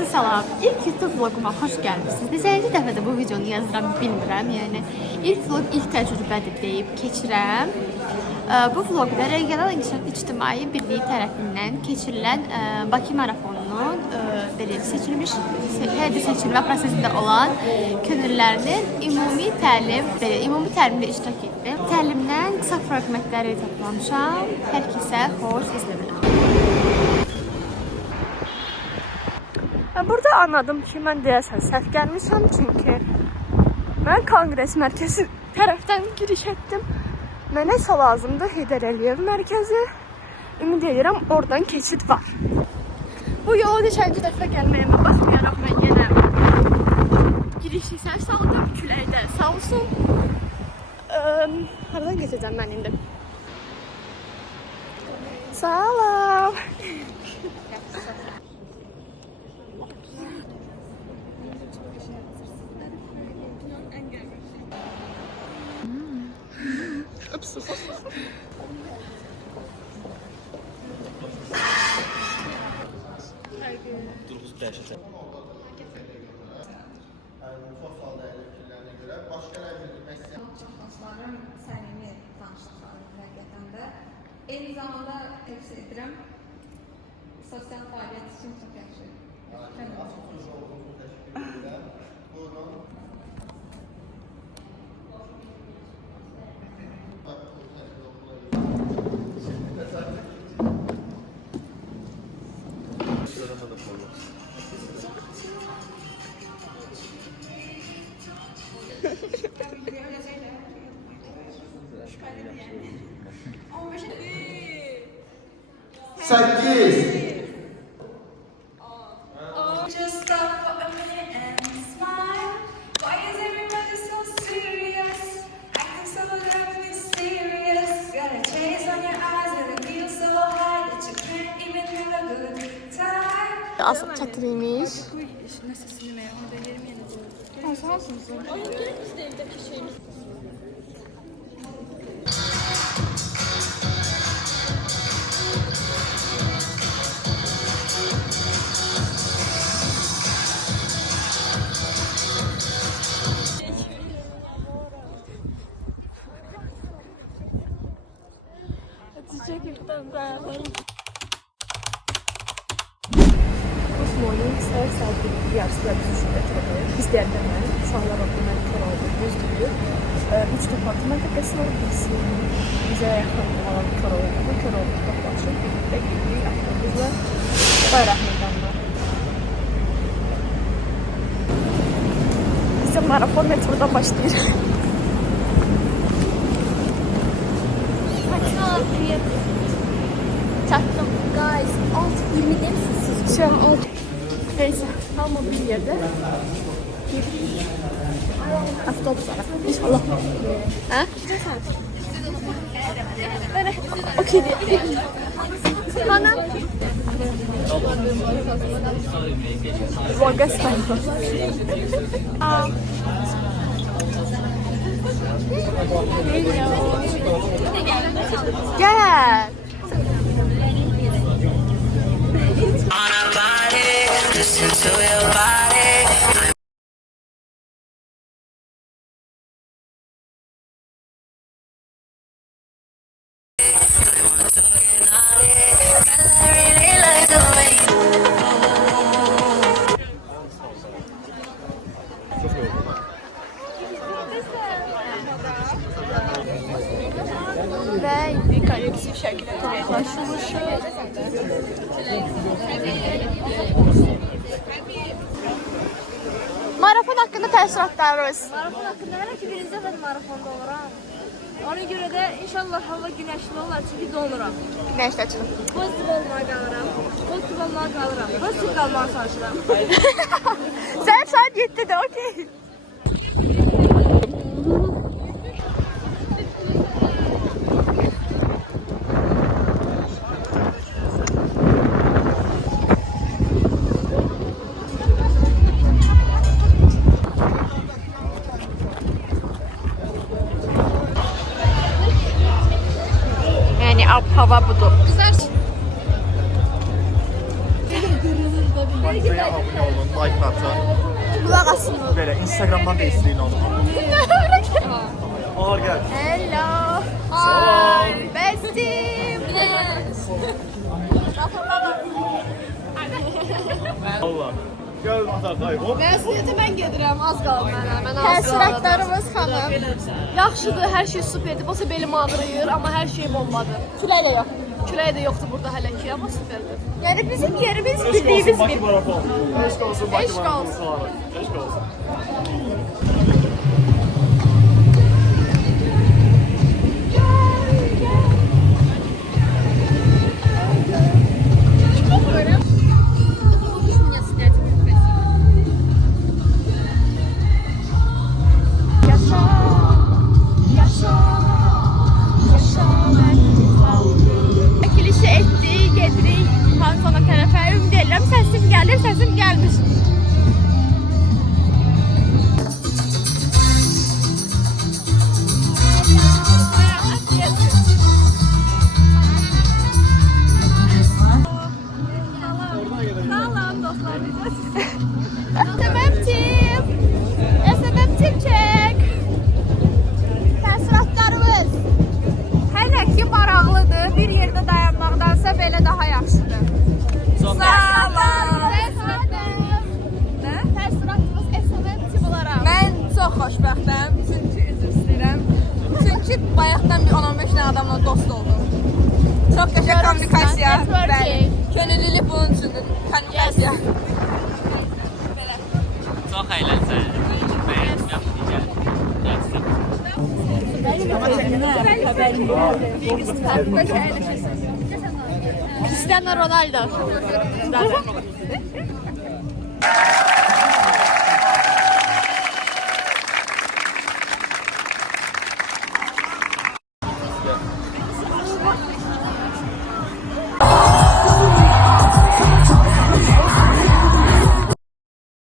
Nasıl salam? İlk YouTube vloguma xoş gəlmişsiniz. Neçənci dəfədə bu videonu yazıram bilmirəm. Yəni ilk vlog ilk təcrübədir deyib keçirəm. Bu vloqda Regional İnkişaf İctimai Birliyi tərəfindən keçirilən Bakı marafonunun belə seçilmiş, hələ seçilmə prosesində olan könüllülərinin ümumi təlimdə iştirak etdim. Təlimdən qısa fraqmentləri toplamışam. Hər kəsə xoş izləmələr. Burada anladım ki, mən deyəsən səhv gəlmişəm, çünki mən Konqres mərkəzi tərəfdən giriş etdim. Mənə isə lazımdır Heydər Əliyev mərkəzi. Ümid edirəm oradan keçid var. Bu yola neçənci dəfə gəlməyəmə baxmayaraq mən yenə girişi səhv saldım, küləkdə sağ olsun. Haradan keçəcəm mən indi? Salam. Ups. Durğuz dəyişəcək. Sosial dəyərli fikirlərinə görə başqa rəhbərlik Çalışmalarım səmimi tanışlıqlarım həqiqətən də. Eyni zamanda təqsir edirəm. Sosial fəaliyyət üçün çox yaxşı. Sekiz. Just stop for a minute and smile. Why is everybody so serious? Acting so damn mysterious. Got a chase on your eyes and it feels so high that you can't even have a good time. Az çətiniymiş. Nəsə silməyə, orada yerim yenə qoyur. Hansınız? Ay, gəlin biz də evdəki şeyimiz. Good morning, səhər saat 1 yarısında biz götürülür. Biz deyəndə mən, uşaqlar orada mən kör oldum, düzdür. 3 departı məntəqəsi var, bizə yaxın olan kör oldu. Kör oldu, toplaşıb, birlikdə gittik, avtobusla Bayraq meydanına. Bizə marafon metrodan başlayır. Çattım. Guys, 6:20'de misiniz siz? Şu an oldu. Neyse, tam o bir yerde. Avtobus var. İnşallah. Ha? Nere? Okey. Bana. Vlog'a sayfa. Gel. Listen to your body. Ve bir kolektif şekilde toplaşılmışız. Marafon hakkında təəssüratlarınız. Marafon haqqında hələ ki birinci dəfə marafonda oluram. Ona görə də inşallah hava günəşli olar, çünki donuram. Güneşdə çıxın. Pozitiv olmağa qalıram. Pozitiv olmağa qalıram. Pozitiv qalmağa çalışıram. Səhər saat 7-də, okey. hava budur. Güzel. belə Instagramdan da istəyin onu. Ağır gəl. Hello. Hi. Bestim. Allah. Gəl Ataqay. Hop. Məsuliyyətə mən gedirəm, az qalıb mənə. Mən az qalıb. Təəssüratlarımız xanım. Yaxşıdır, hər şey superdir. Bosa belim ağrıyır, amma hər şey bombadır. Külək də yox. Külək də yoxdur burada hələ ki, amma superdir. Yəni bizim yerimiz Eşq bildiyimiz olsun Bakı bir. marafon. Eşq olsun Bakı Eşq marafon. olsun. Sağ olun. Eşq olsun. Çəkilişi etdik, gedirik Panzona tərəfə. Ümid edirəm səsim gəlir, səsim gəlmir. Salam dostlar, necəsiniz? SMM-tim. SMM-tim çək. Təəssüratlarımız. Hələ ki maraqlıdır. Bir yerdə dayanmaqdansa belə daha yaxşıdır. Salam. Nə? Təəssüratımız SMM-tim olaraq. Mən çox xoşbəxtəm, çünki üzr istəyirəm. Çünki bayaqdan bir 10-15 dənə adamla dost oldum. Çox qəşəng kommunikasiya. networking. Könüllülük bunun üçündür. Kommunikasiya. Çox əyləncəli. Mən yaxşı Cristiano Ronaldo.